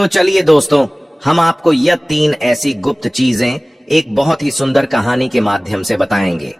तो चलिए दोस्तों, हम आपको यह 3 ऐसी गुप्त चीजें एक बहुत ही सुंदर कहानी के माध्यम से बताएंगे।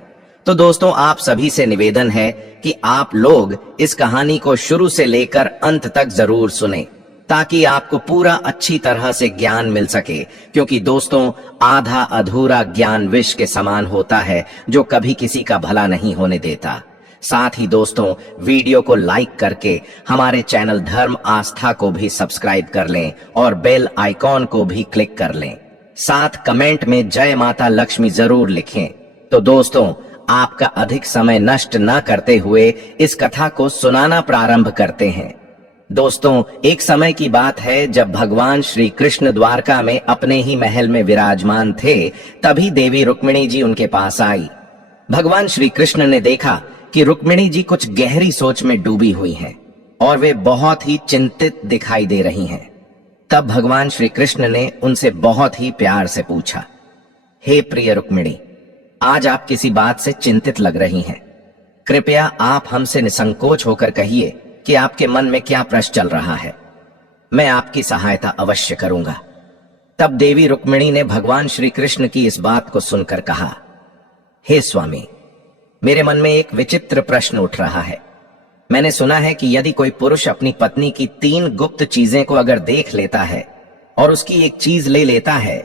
तो दोस्तों, आप सभी से निवेदन है कि आप लोग इस कहानी को शुरू से लेकर अंत तक जरूर सुने, ताकि आपको पूरा अच्छी तरह से ज्ञान मिल सके। क्योंकि दोस्तों, आधा अधूरा ज्ञान विष के समान होता है, जो कभी किसी का भला नहीं होने देता। साथ ही दोस्तों, वीडियो को लाइक करके हमारे चैनल धर्म आस्था को भी सब्सक्राइब कर लें और बेल आइकॉन को भी क्लिक कर लें। साथ कमेंट में जय माता लक्ष्मी जरूर लिखें। तो दोस्तों, आपका अधिक समय नष्ट न करते हुए इस कथा को सुनाना प्रारंभ करते हैं। दोस्तों, एक समय की बात है जब भगवान श्री कृष्ण द्वारका में अपने ही महल में विराजमान थे। तभी देवी रुक्मिणी जी उनके पास आई। भगवान श्री कृष्ण ने देखा कि रुक्मिणी जी कुछ गहरी सोच में डूबी हुई हैं और वे बहुत ही चिंतित दिखाई दे रही हैं। तब भगवान श्री कृष्ण ने उनसे बहुत ही प्यार से पूछा, हे प्रिय रुक्मिणी, आज आप किसी बात से चिंतित लग रही हैं। कृपया आप हमसे निसंकोच होकर कहिए कि आपके मन में क्या प्रश्न चल रहा है। मैं आपकी सहायता अवश्य करूंगा। तब देवी रुक्मिणी ने भगवान श्री कृष्ण की इस बात को सुनकर कहा, हे स्वामी, मेरे मन में एक विचित्र प्रश्न उठ रहा है। मैंने सुना है कि यदि कोई पुरुष अपनी पत्नी की 3 गुप्त चीजें को अगर देख लेता है और उसकी एक चीज ले लेता है,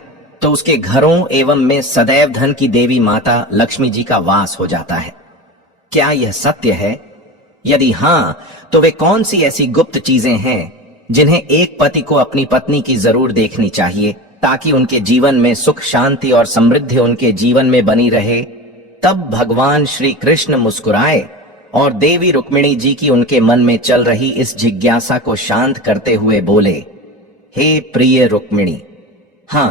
तो उसके घरों एवं में सदैव धन की देवी माता लक्ष्मी जी का वास हो जाता है। क्या यह सत्य है? यदि हां, तो वे कौन सी ऐसी गुप्त चीजें हैं जिन्हें एक पति को अपनी पत्नी की जरूर देखनी चाहिए, ताकि उनके जीवन में सुख शांति और समृद्धि उनके जीवन में बनी रहे। तब भगवान श्री कृष्ण मुस्कुराए और देवी रुक्मिणी जी की उनके मन में चल रही इस जिज्ञासा को शांत करते हुए बोले, हे प्रिय रुक्मिणी, हां,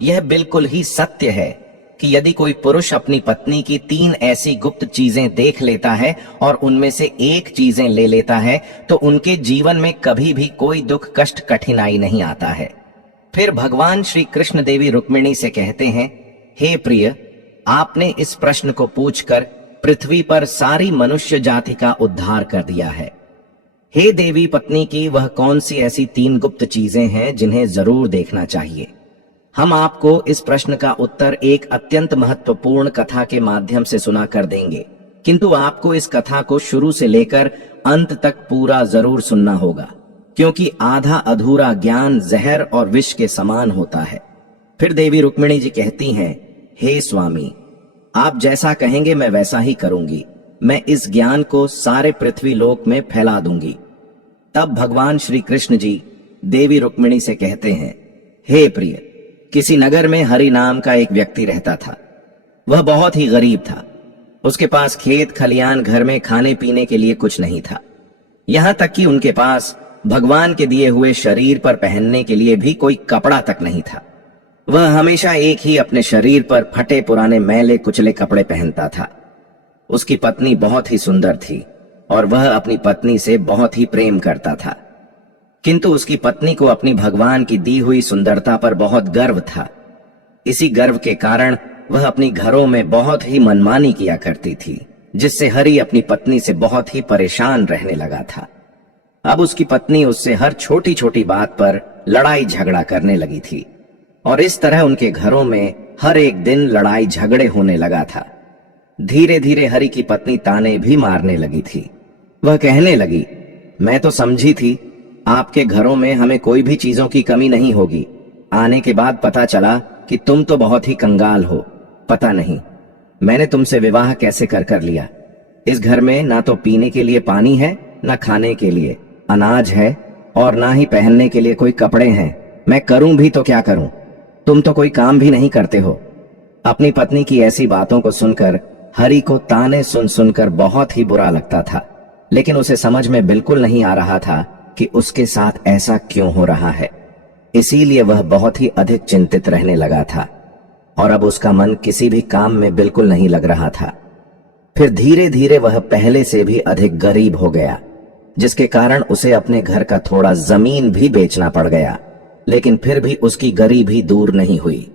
यह बिल्कुल ही सत्य है कि यदि कोई पुरुष अपनी पत्नी की 3 ऐसी गुप्त चीजें देख लेता है और उनमें से एक चीजें ले लेता है, तो उनके जीवन में कभी भी कोई दुख कष्ट कठिनाई नहीं आता है। फिर भगवान श्री कृष्ण देवी रुक्मिणी से कहते हैं, हे प्रिय, आपने इस प्रश्न को पूछकर पृथ्वी पर सारी मनुष्य जाति का उद्धार कर दिया है। हे देवी पत्नी की वह कौन सी ऐसी 3 गुप्त चीजें हैं जिन्हें जरूर देखना चाहिए? हम आपको इस प्रश्न का उत्तर एक अत्यंत महत्वपूर्ण कथा के माध्यम से सुना कर देंगे, किंतु आपको इस कथा को शुरू से लेकर अंत तक पूरा जरूर सुनना होगा, क्योंकि आधा अधूरा ज्ञान जहर और विष के समान होता है। फिर देवी रुक्मिणी जी कहती हैं, हे स्वामी, आप जैसा कहेंगे मैं वैसा ही करूंगी। मैं इस ज्ञान को सारे पृथ्वी लोक में फैला दूंगी। तब भगवान श्री कृष्ण जी देवी रुक्मिणी से कहते हैं, हे प्रिय, किसी नगर में हरि नाम का एक व्यक्ति रहता था। वह बहुत ही गरीब था। उसके पास खेत खलियान, घर में खाने पीने के लिए कुछ नहीं था। यहां तक कि उनके पास भगवान के दिए हुए शरीर पर पहनने के लिए भी कोई कपड़ा तक नहीं था। वह हमेशा एक ही अपने शरीर पर फटे पुराने मैले कुचले कपड़े पहनता था। उसकी पत्नी बहुत ही सुंदर थी और वह अपनी पत्नी से बहुत ही प्रेम करता था, किंतु उसकी पत्नी को अपनी भगवान की दी हुई सुंदरता पर बहुत गर्व था। इसी गर्व के कारण वह अपनी घरों में बहुत ही मनमानी किया करती थी, जिससे हरि अपनी पत्नी से बहुत ही परेशान रहने लगा था। अब उसकी पत्नी उससे हर छोटी छोटी बात पर लड़ाई झगड़ा करने लगी थी और इस तरह उनके घरों में हर एक दिन लड़ाई झगड़े होने लगा था। धीरे धीरे हरि की पत्नी ताने भी मारने लगी थी। वह कहने लगी, मैं तो समझी थी आपके घरों में हमें कोई भी चीजों की कमी नहीं होगी। आने के बाद पता चला कि तुम तो बहुत ही कंगाल हो। पता नहीं मैंने तुमसे विवाह कैसे कर लिया। इस घर में ना तो पीने के लिए पानी है, ना खाने के लिए अनाज है और ना ही पहनने के लिए कोई कपड़े हैं। मैं करूं भी तो क्या करूं? तुम तो कोई काम भी नहीं करते हो। अपनी पत्नी की ऐसी बातों को सुनकर हरि को ताने सुन सुनकर बहुत ही बुरा लगता था, लेकिन उसे समझ में बिल्कुल नहीं आ रहा था कि उसके साथ ऐसा क्यों हो रहा है। इसीलिए वह बहुत ही अधिक चिंतित रहने लगा था और अब उसका मन किसी भी काम में बिल्कुल नहीं लग रहा था। फिर धीरे धीरे वह पहले से भी अधिक गरीब हो गया, जिसके कारण उसे अपने घर का थोड़ा जमीन भी बेचना पड़ गया। लेकिन फिर भी उसकी गरीबी दूर नहीं हुई,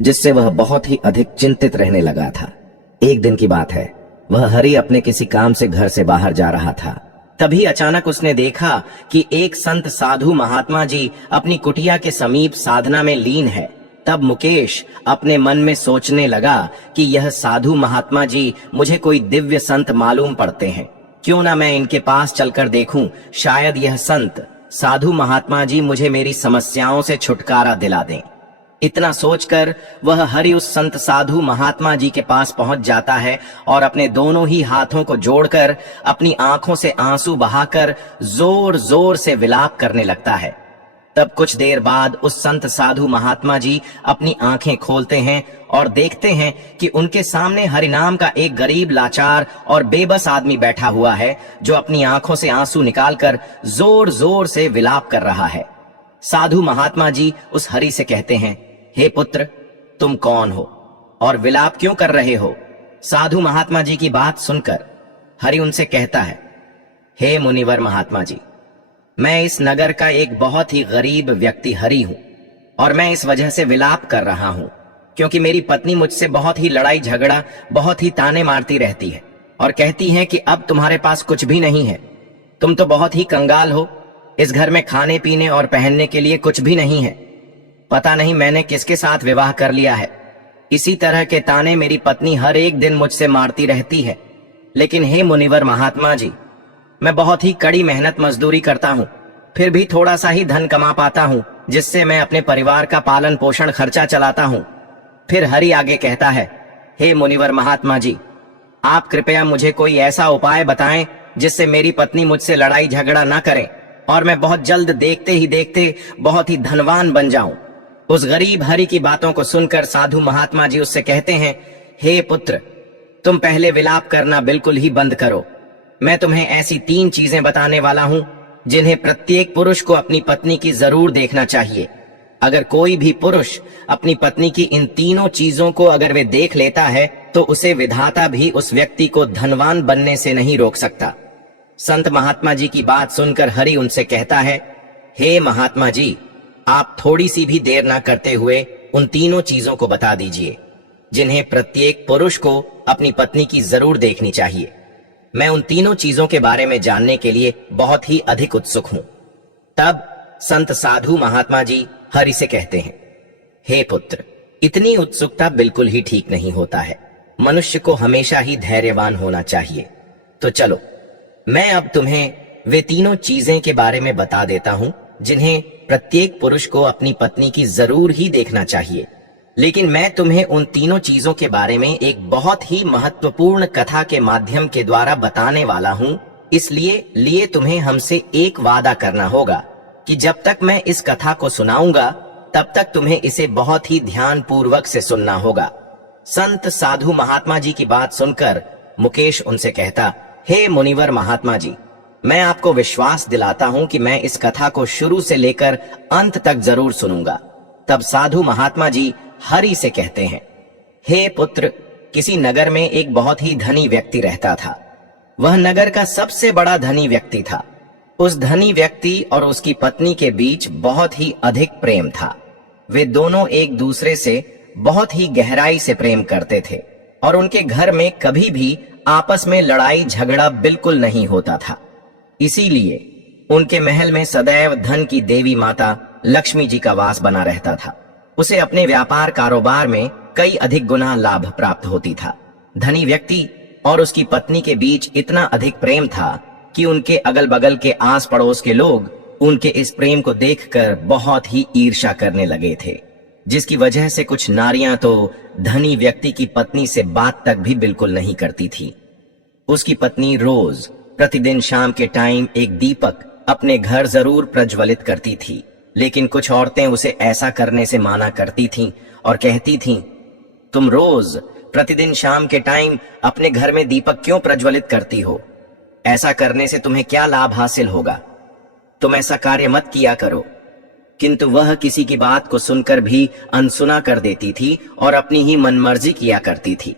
जिससे वह बहुत ही अधिक चिंतित रहने लगा था। एक दिन की बात है, वह हरि अपने किसी काम से घर से बाहर जा रहा था तभी अचानक उसने देखा कि एक संत साधु महात्मा जी अपनी कुटिया के समीप साधना में लीन है। तब मुकेश अपने मन में सोचने लगा कि यह साधु महात्मा जी मुझे कोई दिव्य संत मालूम पड़ते हैं, क्यों ना मैं इनके पास चलकर देखूं, शायद यह संत साधु महात्मा जी मुझे मेरी समस्याओं से छुटकारा दिला दें। इतना सोचकर वह हरि उस संत साधु महात्मा जी के पास पहुंच जाता है और अपने दोनों ही हाथों को जोड़कर अपनी आंखों से आंसू बहाकर जोर जोर से विलाप करने लगता है। तब कुछ देर बाद उस संत साधु महात्मा जी अपनी आंखें खोलते हैं और देखते हैं कि उनके सामने हरिनाम का एक गरीब, लाचार और बेबस आदमी बैठा हुआ है, जो अपनी आंखों से आंसू निकालकर जोर जोर से विलाप कर रहा है। साधु महात्मा जी उस हरि से कहते हैं, हे पुत्र, तुम कौन हो और विलाप क्यों कर रहे हो? साधु महात्मा जी की बात सुनकर हरि उनसे कहता है, हे मुनिवर महात्मा जी, मैं इस नगर का एक बहुत ही गरीब व्यक्ति हरि हूं और मैं इस वजह से विलाप कर रहा हूं क्योंकि मेरी पत्नी मुझसे बहुत ही लड़ाई झगड़ा, बहुत ही ताने मारती रहती है और कहती है कि अब तुम्हारे पास कुछ भी नहीं है, तुम तो बहुत ही कंगाल हो, इस घर में खाने पीने और पहनने के लिए कुछ भी नहीं है, पता नहीं मैंने किसके साथ विवाह कर लिया है। इसी तरह के ताने मेरी पत्नी हर एक दिन मुझसे मारती रहती है। लेकिन हे मुनिवर महात्मा जी, मैं बहुत ही कड़ी मेहनत मजदूरी करता हूँ, फिर भी थोड़ा सा ही धन कमा पाता हूँ, जिससे मैं अपने परिवार का पालन पोषण खर्चा चलाता हूँ। फिर हरि आगे कहता है, हे मुनिवर महात्मा जी, आप कृपया मुझे कोई ऐसा उपाय बताएं जिससे मेरी पत्नी मुझसे लड़ाई झगड़ा ना करे और मैं बहुत जल्द देखते ही देखते बहुत ही धनवान बन जाऊं। उस गरीब हरि की बातों को सुनकर साधु महात्मा जी उससे कहते हैं, हे पुत्र, तुम पहले विलाप करना बिल्कुल ही बंद करो। मैं तुम्हें ऐसी 3 चीजें बताने वाला हूं जिन्हें प्रत्येक पुरुष को अपनी पत्नी की जरूर देखना चाहिए। अगर कोई भी पुरुष अपनी पत्नी की इन तीनों चीजों को अगर वे देख लेता है तो उसे विधाता भी उस व्यक्ति को धनवान बनने से नहीं रोक सकता। संत महात्मा जी की बात सुनकर हरि उनसे कहता है, हे महात्मा जी, आप थोड़ी सी भी देर ना करते हुए उन तीनों चीजों को बता दीजिए जिन्हें प्रत्येक पुरुष को अपनी पत्नी की जरूर देखनी चाहिए। मैं उन तीनों चीजों के बारे में जानने के लिए बहुत ही अधिक उत्सुक हूं। तब संत साधु महात्मा जी हरि से कहते हैं, हे पुत्र, इतनी उत्सुकता बिल्कुल ही ठीक नहीं होता है। मनुष्य को हमेशा ही धैर्यवान होना चाहिए। तो चलो, मैं अब तुम्हें वे तीनों चीजें के बारे में बता देता हूं जिन्हें प्रत्येक पुरुष को अपनी पत्नी की जरूर ही देखना चाहिए। लेकिन मैं तुम्हें उन तीनों चीजों के बारे में एक बहुत ही महत्वपूर्ण कथा के माध्यम के द्वारा बताने वाला हूं। इसलिए तुम्हें हमसे एक वादा करना होगा कि जब तक मैं इस कथा को सुनाऊंगा तब तक तुम्हें इसे बहुत ही ध्यान पूर्वक से सुनना होगा। संत साधु महात्मा जी की बात सुनकर मुकेश उनसे कहता, हे मुनिवर महात्मा जी, मैं आपको विश्वास दिलाता हूं कि मैं इस कथा को शुरू से लेकर अंत तक जरूर सुनूंगा। तब साधु महात्मा जी हरि से कहते हैं, हे पुत्र, किसी नगर में एक बहुत ही धनी व्यक्ति रहता था। वह नगर का सबसे बड़ा धनी व्यक्ति था। उस धनी व्यक्ति और उसकी पत्नी के बीच बहुत ही अधिक प्रेम था। वे दोनों एक दूसरे से बहुत ही गहराई से प्रेम करते थे और उनके घर में कभी भी आपस में लड़ाई झगड़ा बिल्कुल नहीं होता था। इसीलिए उनके महल में सदैव धन की देवी माता लक्ष्मी जी का वास बना रहता था। उसे अपने व्यापार कारोबार में कई अधिक गुना लाभ प्राप्त होती था। धनी व्यक्ति और उसकी पत्नी के बीच इतना अधिक प्रेम था कि उनके अगल बगल के आस पड़ोस के लोग उनके इस प्रेम को देखकर बहुत ही ईर्ष्या करने लगे थे, जिसकी वजह से कुछ नारियां तो धनी व्यक्ति की पत्नी से बात तक भी बिल्कुल नहीं करती थी। उसकी पत्नी रोज प्रतिदिन शाम के टाइम एक दीपक अपने घर जरूर प्रज्वलित करती थी, लेकिन कुछ औरतें उसे ऐसा करने से माना करती थीं और कहती थीं, तुम रोज प्रतिदिन शाम के टाइम अपने घर में दीपक क्यों प्रज्वलित करती हो? ऐसा करने से तुम्हें क्या लाभ हासिल होगा? तुम ऐसा कार्य मत किया करो। किंतु वह किसी की बात को सुनकर भी अनसुना कर देती थी और अपनी ही मनमर्जी किया करती थी।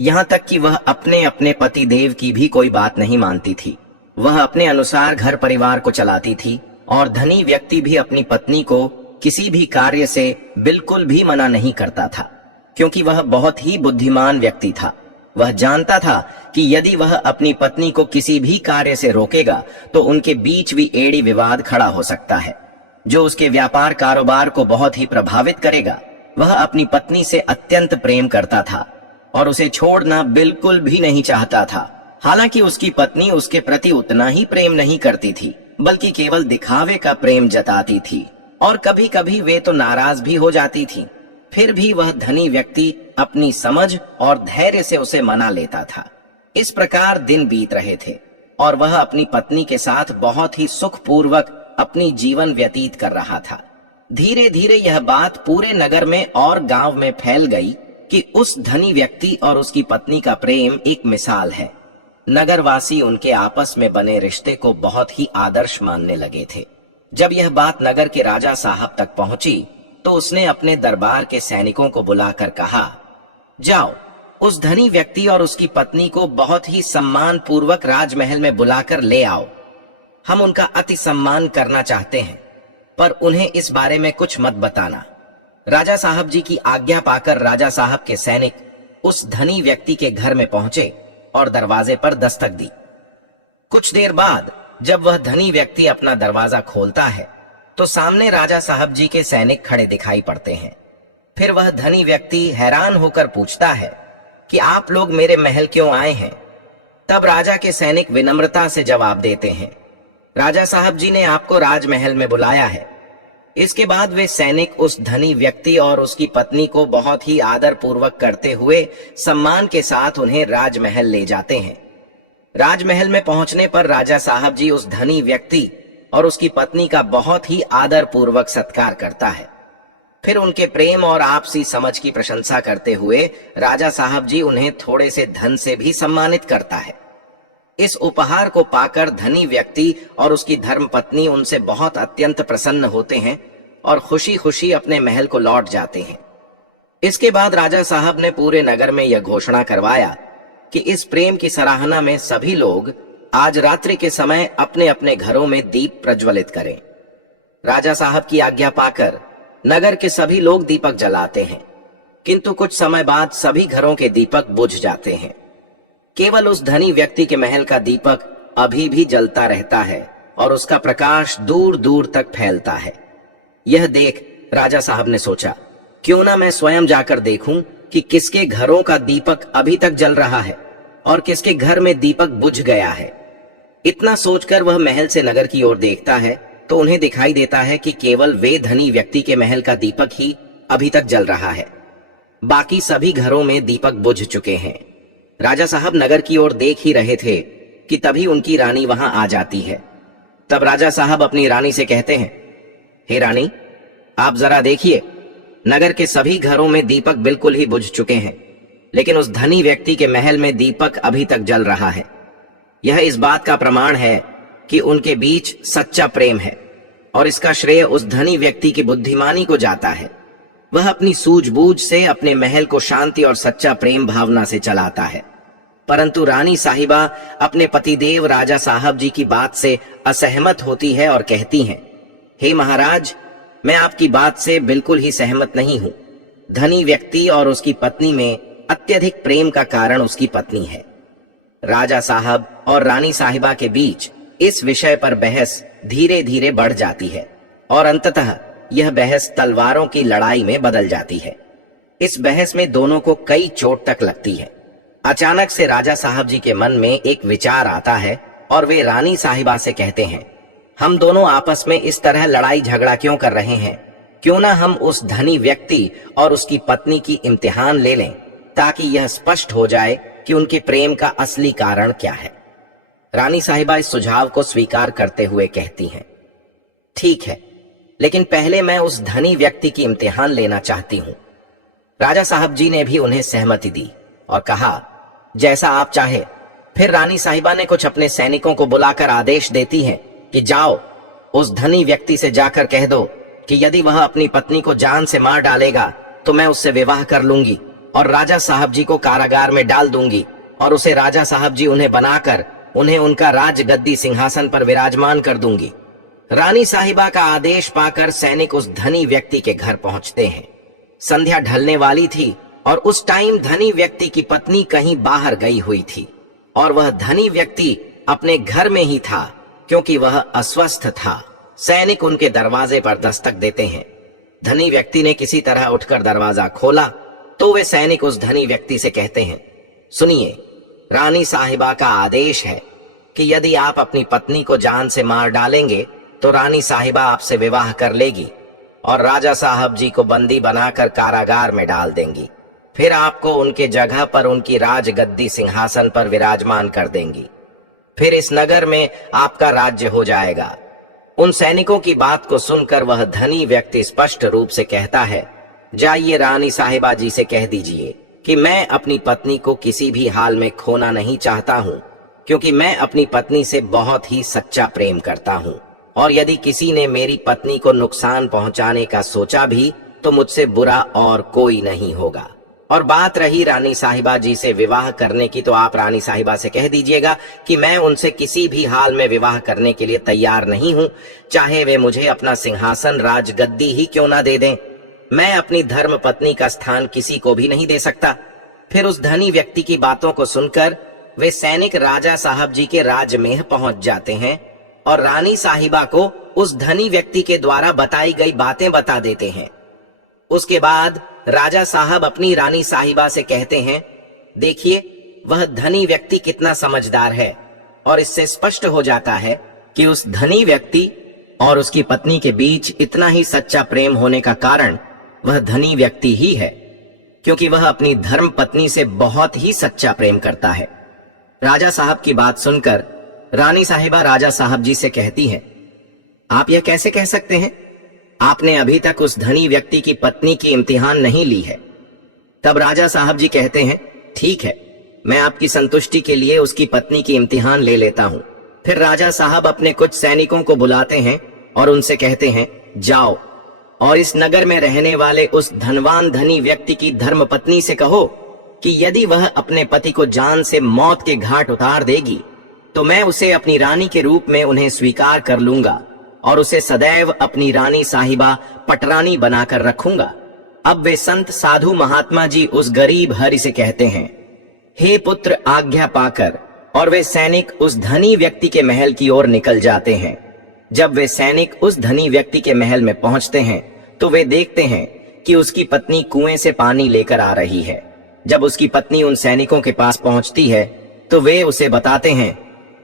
यहाँ तक कि वह अपने अपने पति देव की भी कोई बात नहीं मानती थी। वह अपने अनुसार घर परिवार को चलाती थी और धनी व्यक्ति भी अपनी पत्नी को किसी भी कार्य से बिल्कुल भी मना नहीं करता था, क्योंकि वह बहुत ही बुद्धिमान व्यक्ति था। वह जानता था कि यदि वह अपनी पत्नी को किसी भी कार्य से रोकेगा तो उनके बीच भी एड़ी विवाद खड़ा हो सकता है, जो उसके व्यापार कारोबार को बहुत ही प्रभावित करेगा। वह अपनी पत्नी से अत्यंत प्रेम करता था और उसे छोड़ना बिल्कुल भी नहीं चाहता था। हालांकि उसकी पत्नी उसके प्रति उतना ही प्रेम नहीं करती थी, बल्कि केवल दिखावे का प्रेम जताती थी और कभी कभी वे तो नाराज भी हो जाती थी। फिर भी वह धनी व्यक्ति अपनी समझ और धैर्य से उसे मना लेता था। इस प्रकार दिन बीत रहे थे और वह अपनी पत्नी के साथ बहुत ही सुखपूर्वक अपनी जीवन व्यतीत कर रहा था। धीरे धीरे यह बात पूरे नगर में और गांव में फैल गई कि उस धनी व्यक्ति और उसकी पत्नी का प्रेम एक मिसाल है। नगरवासी उनके आपस में बने रिश्ते को बहुत ही आदर्श मानने लगे थे। जब यह बात नगर के राजा साहब तक पहुंची तो उसने अपने दरबार के सैनिकों को बुलाकर कहा, जाओ उस धनी व्यक्ति और उसकी पत्नी को बहुत ही सम्मान पूर्वक राजमहल में बुलाकर ले आओ। हम उनका अति सम्मान करना चाहते हैं, पर उन्हें इस बारे में कुछ मत बताना। राजा साहब जी की आज्ञा पाकर राजा साहब के सैनिक उस धनी व्यक्ति के घर में पहुंचे और दरवाजे पर दस्तक दी। कुछ देर बाद जब वह धनी व्यक्ति अपना दरवाजा खोलता है तो सामने राजा साहब जी के सैनिक खड़े दिखाई पड़ते हैं। फिर वह धनी व्यक्ति हैरान होकर पूछता है कि आप लोग मेरे महल क्यों आए हैं? तब राजा के सैनिक विनम्रता से जवाब देते हैं, राजा साहब जी ने आपको राजमहल में बुलाया है। इसके बाद वे सैनिक उस धनी व्यक्ति और उसकी पत्नी को बहुत ही आदर पूर्वक करते हुए सम्मान के साथ उन्हें राजमहल ले जाते हैं। राजमहल में पहुंचने पर राजा साहब जी उस धनी व्यक्ति और उसकी पत्नी का बहुत ही आदर पूर्वक सत्कार करता है। फिर उनके प्रेम और आपसी समझ की प्रशंसा करते हुए राजा साहब जी उन्हें थोड़े से धन से भी सम्मानित करता है। इस उपहार को पाकर धनी व्यक्ति और उसकी धर्मपत्नी उनसे बहुत अत्यंत प्रसन्न होते हैं और खुशी खुशी अपने महल को लौट जाते हैं। इसके बाद राजा साहब ने पूरे नगर में यह घोषणा करवाया कि इस प्रेम की सराहना में सभी लोग आज रात्रि के समय अपने अपने घरों में दीप प्रज्वलित करें। राजा साहब की आज्ञा पाकर नगर के सभी लोग दीपक जलाते हैं, किंतु कुछ समय बाद सभी घरों के दीपक बुझ जाते हैं। केवल उस धनी व्यक्ति के महल का दीपक अभी भी जलता रहता है और उसका प्रकाश दूर दूर तक फैलता है। यह देख राजा साहब ने सोचा, क्यों ना मैं स्वयं जाकर देखूं कि किसके घरों का दीपक अभी तक जल रहा है और किसके घर में दीपक बुझ गया है। इतना सोचकर वह महल से नगर की ओर देखता है तो उन्हें दिखाई देता है कि केवल वे धनी व्यक्ति के महल का दीपक ही अभी तक जल रहा है, बाकी सभी घरों में दीपक बुझ चुके हैं। राजा साहब नगर की ओर देख ही रहे थे कि तभी उनकी रानी वहां आ जाती है। तब राजा साहब अपनी रानी से कहते हैं, हे रानी, आप जरा देखिए, नगर के सभी घरों में दीपक बिल्कुल ही बुझ चुके हैं, लेकिन उस धनी व्यक्ति के महल में दीपक अभी तक जल रहा है। यह इस बात का प्रमाण है कि उनके बीच सच्चा प्रेम है और इसका श्रेय उस धनी व्यक्ति की बुद्धिमानी को जाता है। वह अपनी सूझबूझ से अपने महल को शांति और सच्चा प्रेम भावना से चलाता है। परंतु रानी साहिबा अपने पतिदेव राजा साहब जी की बात से असहमत होती है और कहती हैं, हे महाराज, मैं आपकी बात से बिल्कुल ही सहमत नहीं हूं। धनी व्यक्ति और उसकी पत्नी में अत्यधिक प्रेम का कारण उसकी पत्नी है। राजा साहब और रानी साहिबा के बीच इस विषय पर बहस धीरे धीरे बढ़ जाती है और अंततः यह बहस तलवारों की लड़ाई में बदल जाती है। इस बहस में दोनों को कई चोट तक लगती है। अचानक से राजा साहब जी के मन में एक विचार आता है और वे रानी साहिबा से कहते हैं, हम दोनों आपस में इस तरह लड़ाई झगड़ा क्यों कर रहे हैं? क्यों ना हम उस धनी व्यक्ति और उसकी पत्नी की इम्तिहान ले लें, ताकि यह स्पष्ट हो जाए कि उनके प्रेम का असली कारण क्या है। रानी साहिबा इस सुझाव को स्वीकार करते हुए कहती हैं, ठीक है, लेकिन पहले मैं उस धनी व्यक्ति की इम्तिहान लेना चाहती हूं। राजा साहब जी ने भी उन्हें सहमति दी और कहा, जैसा आप चाहे। फिर रानी साहिबा ने कुछ अपने सैनिकों को बुलाकर आदेश देती हैं कि जाओ, उस धनी व्यक्ति से जाकर कह दो कि यदि वह अपनी पत्नी को जान से मार डालेगा तो मैं उससे विवाह कर लूंगी और राजा साहब जी को कारागार में डाल दूंगी और उसे राजा साहब जी उन्हें बनाकर उन्हें उनका राजगद्दी सिंहासन पर विराजमान कर दूंगी। रानी साहिबा का आदेश पाकर सैनिक उस धनी व्यक्ति के घर पहुंचते हैं। संध्या ढलने वाली थी और उस टाइम धनी व्यक्ति की पत्नी कहीं बाहर गई हुई थी और वह धनी व्यक्ति अपने घर में ही था क्योंकि वह अस्वस्थ था। सैनिक उनके दरवाजे पर दस्तक देते हैं। धनी व्यक्ति ने किसी तरह उठकर दरवाजा खोला तो वे सैनिक उस धनी व्यक्ति से कहते हैं, सुनिए, रानी साहिबा का आदेश है कि यदि आप अपनी पत्नी को जान से मार डालेंगे तो रानी साहिबा आपसे विवाह कर लेगी और राजा साहब जी को बंदी बनाकर कारागार में डाल देंगी। फिर आपको उनके जगह पर उनकी राजगद्दी सिंहासन पर विराजमान कर देंगी। फिर इस नगर में आपका राज्य हो जाएगा। उन सैनिकों की बात को सुनकर वह धनी व्यक्ति स्पष्ट रूप से कहता है, जाइए रानी साहिबा जी से कह दीजिए कि मैं अपनी पत्नी को किसी भी हाल में खोना नहीं चाहता हूँ, क्योंकि मैं अपनी पत्नी से बहुत ही सच्चा प्रेम करता हूँ और यदि किसी ने मेरी पत्नी को नुकसान पहुंचाने का सोचा भी तो मुझसे बुरा और कोई नहीं होगा। और बात रही रानी साहिबा जी से विवाह करने की, तो आप रानी साहिबा से कह दीजिएगा कि मैं उनसे किसी भी हाल में विवाह करने के लिए तैयार नहीं हूँ, चाहे वे मुझे अपना सिंहासन राजगद्दी ही क्यों ना दे दें। मैं अपनी धर्म पत्नी का स्थान किसी को भी नहीं दे सकता। फिर उस धनी व्यक्ति की बातों को सुनकर वे सैनिक राजा साहब जी के राजमहल पहुंच जाते हैं और रानी साहिबा को उस धनी व्यक्ति के द्वारा बताई गई बातें बता देते हैं। उसके बाद राजा साहब अपनी रानी साहिबा से कहते हैं, देखिए वह धनी व्यक्ति कितना समझदार है। और इससे स्पष्ट हो जाता है कि उस धनी व्यक्ति और उसकी पत्नी के बीच इतना ही सच्चा प्रेम होने का कारण वह धनी व्यक्ति ही है, क्योंकि वह अपनी धर्म पत्नी से बहुत ही सच्चा प्रेम करता है। राजा साहब की बात सुनकर रानी साहिबा राजा साहब जी से कहती है, आप यह कैसे कह सकते हैं? आपने अभी तक उस धनी व्यक्ति की पत्नी की इम्तिहान नहीं ली है। तब राजा साहब जी कहते हैं, ठीक है, मैं आपकी संतुष्टि के लिए उसकी पत्नी की इम्तिहान ले लेता हूं। फिर राजा साहब अपने कुछ सैनिकों को बुलाते हैं और उनसे कहते हैं, जाओ और इस नगर में रहने वाले उस धनवान धनी व्यक्ति की धर्म पत्नी से कहो कि यदि वह अपने पति को जान से मौत के घाट उतार देगी तो मैं उसे अपनी रानी के रूप में उन्हें स्वीकार कर लूंगा और उसे सदैव अपनी रानी साहिबा पटरानी बनाकर रखूंगा। अब वे संत साधु महात्मा जी उस गरीब हरि से कहते हैं, हे पुत्र, आज्ञा पाकर, और वे सैनिक उस धनी व्यक्ति के महल की ओर निकल जाते हैं। जब वे सैनिक उस धनी व्यक्ति के महल में पहुंचते हैं तो वे देखते हैं कि उसकी पत्नी कुएं से पानी लेकर आ रही है। जब उसकी पत्नी उन सैनिकों के पास पहुंचती है तो वे उसे बताते हैं,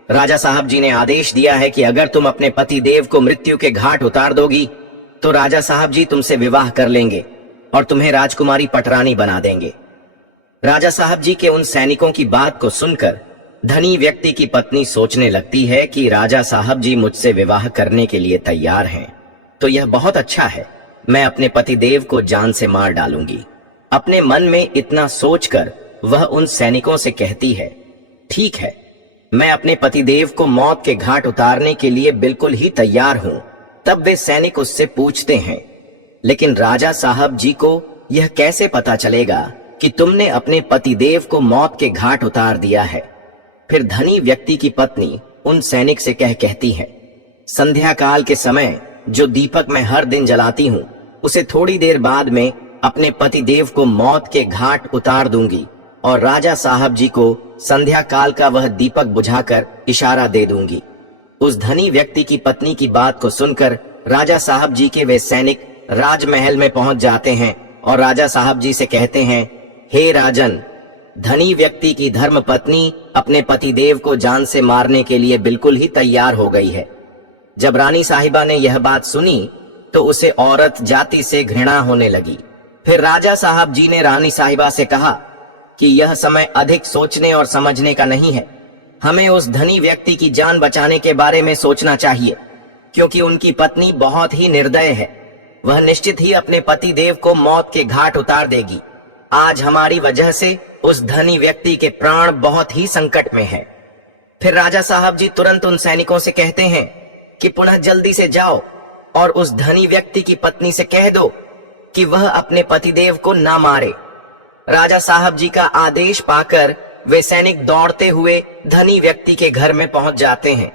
राजा साहब जी ने आदेश दिया है कि अगर तुम अपने पति देव को मृत्यु के घाट उतार दोगी तो राजा साहब जी तुमसे विवाह कर लेंगे और तुम्हें राजकुमारी पटरानी बना देंगे। राजा साहब जी के उन सैनिकों की बात को सुनकर धनी व्यक्ति की पत्नी सोचने लगती है कि राजा साहब जी मुझसे विवाह करने के लिए तैयार हैं, तो यह बहुत अच्छा है, मैं अपने पति देव को जान से मार डालूंगी। अपने मन में इतना सोचकर वह उन सैनिकों से कहती है, ठीक है, मैं अपने पतिदेव को मौत के घाट उतारने के लिए बिल्कुल ही तैयार हूं। तब वे सैनिक उससे पूछते हैं, लेकिन राजा साहब जी को यह कैसे पता चलेगा कि तुमने अपने पतिदेव को मौत के घाट उतार दिया है? फिर धनी व्यक्ति की पत्नी उन सैनिक से कहती है, संध्या काल के समय जो दीपक मैं हर दिन जलाती हूँ उसे थोड़ी देर बाद में अपने पतिदेव को मौत के घाट उतार दूंगी और राजा साहब जी को संध्या काल का वह दीपक बुझाकर इशारा दे दूंगी। उस धनी व्यक्ति की पत्नी की बात को सुनकर राजा साहब जी के वे सैनिक राजमहल में पहुंच जाते हैं और राजा साहब जी से कहते हैं, हे राजन, धनी व्यक्ति की धर्म पत्नी अपने पतिदेव को जान से मारने के लिए बिल्कुल ही तैयार हो गई है। जब रानी साहिबा ने यह बात सुनी तो उसे औरत जाति से घृणा होने लगी। फिर राजा साहब जी ने रानी साहिबा से कहा कि यह समय अधिक सोचने और समझने का नहीं है, हमें उस धनी व्यक्ति की जान बचाने के बारे में सोचना चाहिए, क्योंकि उनकी पत्नी बहुत ही निर्दय है। वह निश्चित ही अपने पति देव को मौत के घाट उतार देगी। आज हमारी वजह से उस धनी व्यक्ति के प्राण बहुत ही संकट में हैं। फिर राजा साहब जी तुरंत उन सैनिकों से कहते हैं कि पुनः जल्दी से जाओ और उस धनी व्यक्ति की पत्नी से कह दो कि वह अपने पतिदेव को ना मारे। राजा साहब जी का आदेश पाकर वे सैनिक दौड़ते हुए धनी व्यक्ति के घर में पहुंच जाते हैं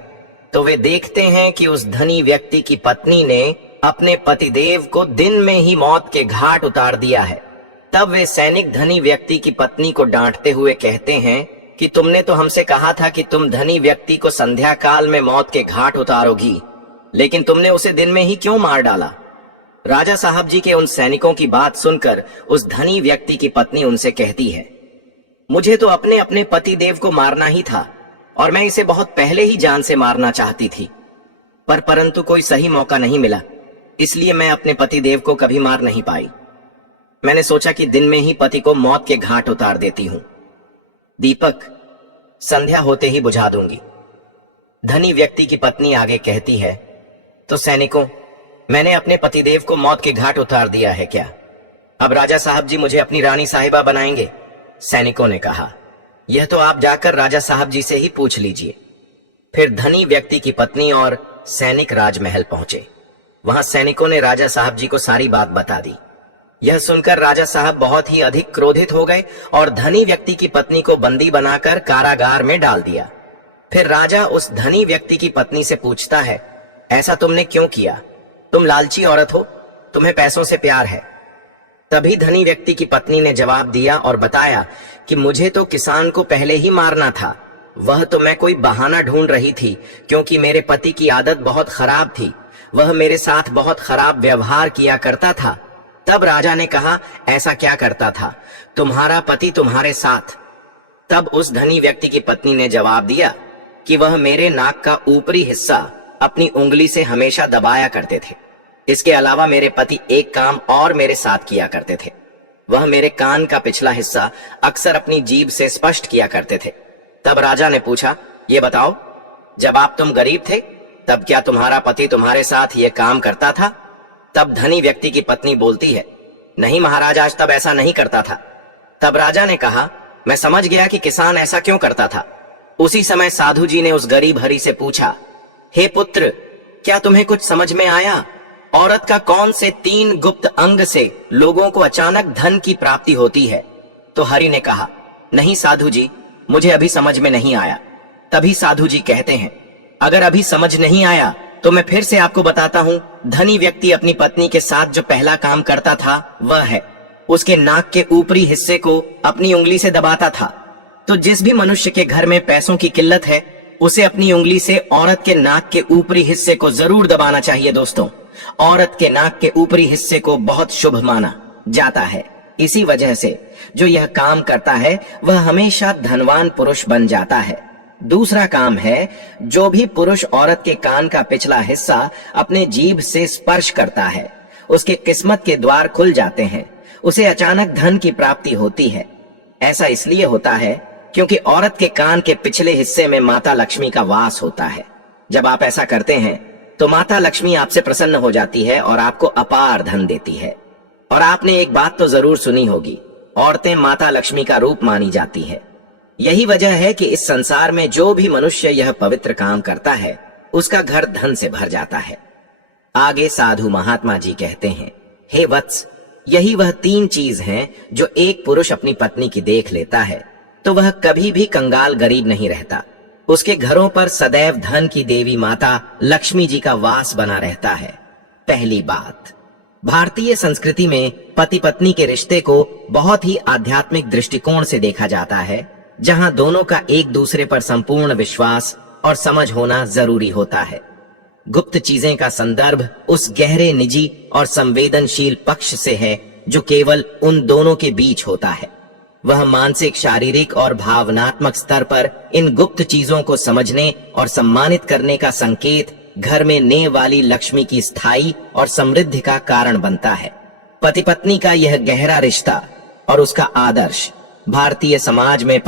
तो वे देखते हैं कि उस धनी व्यक्ति की पत्नी ने अपने पतिदेव को दिन में ही मौत के घाट उतार दिया है। तब वे सैनिक धनी व्यक्ति की पत्नी को डांटते हुए कहते हैं कि तुमने तो हमसे कहा था कि तुम धनी व्यक्ति को संध्या काल में मौत के घाट उतारोगी, लेकिन तुमने उसे दिन में ही क्यों मार डाला। राजा साहब जी के उन सैनिकों की बात सुनकर उस धनी व्यक्ति की पत्नी उनसे कहती है, मुझे तो अपने अपने पति देव को मारना ही था और मैं इसे बहुत पहले ही जान से मारना चाहती थी, परंतु कोई सही मौका नहीं मिला, इसलिए मैं अपने पति देव को कभी मार नहीं पाई। मैंने सोचा कि दिन में ही पति को मौत के घाट उतार देती हूं। दीपक संध्या होते ही बुझा दूंगी। धनी व्यक्ति की पत्नी आगे कहती है, तो सैनिकों, मैंने अपने पतिदेव को मौत के घाट उतार दिया है क्या? अब राजा साहब जी मुझे अपनी रानी साहिबा बनाएंगे? सैनिकों ने कहा, यह तो आप जाकर राजा साहब जी से ही पूछ लीजिए। फिर धनी व्यक्ति की पत्नी और सैनिक राजमहल पहुंचे। वहां सैनिकों ने राजा साहब जी को सारी बात बता दी। यह सुनकर राजा साहब बहुत ही अधिक क्रोधित हो गए और धनी व्यक्ति की पत्नी को बंदी बनाकर कारागार में डाल दिया। फिर राजा उस धनी व्यक्ति की पत्नी से पूछता है, ऐसा तुमने क्यों किया? तुम लालची औरत हो, तुम्हें पैसों से प्यार है। तभी धनी व्यक्ति की पत्नी ने जवाब दिया और बताया कि मुझे तो किसान को पहले ही मारना था, वह तो मैं कोई बहाना ढूंढ रही थी, क्योंकि मेरे पति की आदत बहुत खराब थी, वह मेरे साथ बहुत खराब व्यवहार किया करता था। तब राजा ने कहा, ऐसा क्या करता था? तुम्हारा पति तुम्हारे साथ? तब उस धनी व्यक्ति की पत्नी ने जवाब दिया कि वह मेरे नाक का ऊपरी हिस्सा अपनी उंगली से हमेशा दबाया करते थे। इसके अलावा मेरे पति एक काम और मेरे साथ किया करते थे, वह मेरे कान का पिछला हिस्सा अक्सर अपनी जीभ से स्पष्ट किया करते थे। तब राजा ने पूछा, ये बताओ, जब आप तुम गरीब थे तब क्या तुम्हारा पति तुम्हारे साथ ये काम करता था? तब धनी व्यक्ति की पत्नी बोलती है, नहीं महाराज, आज तब ऐसा नहीं करता था। तब राजा ने कहा, मैं समझ गया कि किसान ऐसा क्यों करता था। उसी समय साधु जी ने उस गरीब हरि से पूछा, हे पुत्र, क्या तुम्हें कुछ समझ में आया? औरत का कौन से 3 गुप्त अंग से लोगों को अचानक धन की प्राप्ति होती है? तो हरि ने कहा, नहीं साधु जी, मुझे अभी समझ में नहीं आया। तभी साधु जी कहते हैं, अगर अभी समझ नहीं आया तो मैं फिर से आपको बताता हूं। धनी व्यक्ति अपनी पत्नी के साथ जो पहला काम करता था वह है, उसके नाक के ऊपरी हिस्से को अपनी उंगली से दबाता था। तो जिस भी मनुष्य के घर में पैसों की किल्लत है, उसे अपनी उंगली से औरत के नाक के ऊपरी हिस्से को जरूर दबाना चाहिए। दोस्तों, औरत के नाक के ऊपरी हिस्से को बहुत शुभ माना जाता है। इसी वजह से जो यह काम करता है वह हमेशा धनवान पुरुष बन जाता है। दूसरा काम है, जो भी पुरुष औरत के कान का पिछला हिस्सा अपने जीभ से स्पर्श करता है, उसके किस्मत के द्वार खुल जाते हैं, उसे अचानक धन की प्राप्ति होती है। ऐसा इसलिए होता है क्योंकि औरत के कान के पिछले हिस्से में माता लक्ष्मी का वास होता है। जब आप ऐसा करते हैं तो माता लक्ष्मी आपसे प्रसन्न हो जाती है और आपको अपार धन देती है। और आपने एक बात तो जरूर सुनी होगी, औरतें माता लक्ष्मी का रूप मानी जाती है। यही वजह है कि इस संसार में जो भी मनुष्य यह पवित्र काम करता है, उसका घर धन से भर जाता है। आगे साधु महात्मा जी कहते हैं, हे वत्स, यही वह 3 चीज हैं जो एक पुरुष अपनी पत्नी की देख लेता है तो वह कभी भी कंगाल गरीब नहीं रहता। उसके घरों पर सदैव धन की देवी माता लक्ष्मी जी का वास बना रहता है। पहली बात, भारतीय संस्कृति में पति पत्नी के रिश्ते को बहुत ही आध्यात्मिक दृष्टिकोण से देखा जाता है, जहां दोनों का एक दूसरे पर संपूर्ण विश्वास और समझ होना जरूरी होता है। गुप्त चीजें का संदर्भ उस गहरे निजी और संवेदनशील पक्ष से है जो केवल उन दोनों के बीच होता है। वह मानसिक, शारीरिक और भावनात्मक स्तर पर इन गुप्त चीजों को समझने और सम्मानित करने का संकेत घर में ने वाली लक्ष्मी की स्थायी और समृद्धि का कारण बनता है। पति पत्नी का यह गहरा रिश्ता और उसका आदर्श भारतीय समाज में